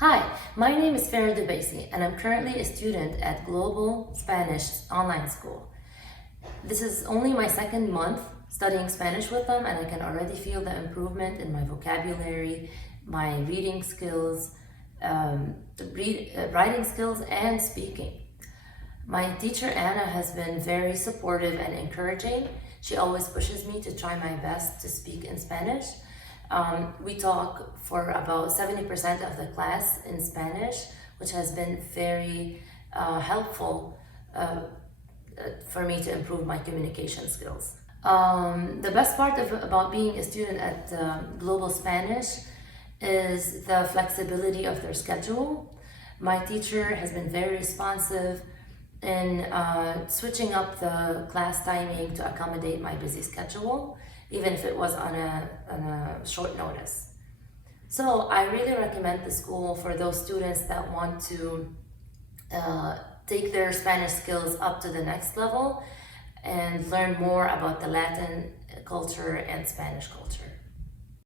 Hi, my name is Farah Dubaisi, and I'm currently a student at Global Spanish Online School. This is only my second month studying Spanish with them, and I can already feel the improvement in my vocabulary, my reading skills, writing skills, and speaking. My teacher Anna has been very supportive and encouraging. She always pushes me to try my best to speak in Spanish. We talk for about 70% of the class in Spanish, which has been very helpful for me to improve my communication skills. The best part about being a student at Global Spanish is the flexibility of their schedule. My teacher has been very responsive in switching up the class timing to accommodate my busy schedule, even if it was on a short notice. So I really recommend the school for those students that want to take their Spanish skills up to the next level and learn more about the Latin culture and Spanish culture.